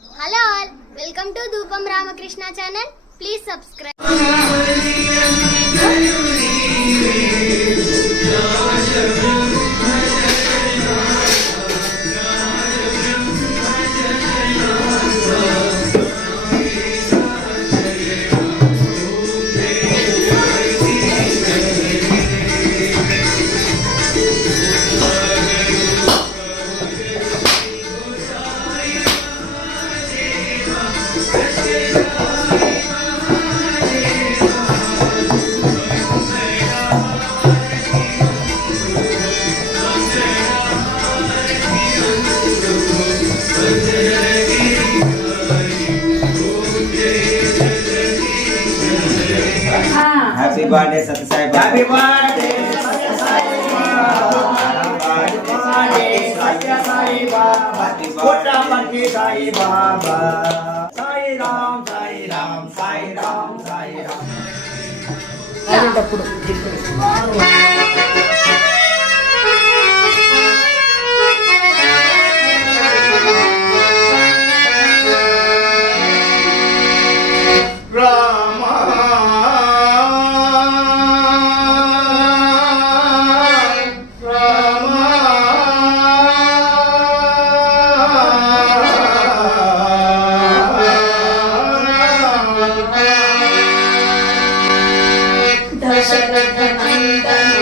Hello all, welcome to Dhoopam Ramakrishna channel. Please subscribe. Happy birthday Sathyasai happy birthday Sai Baba Sai Ram Sai Ram Sai Ram Sai Ram Dasharathnandan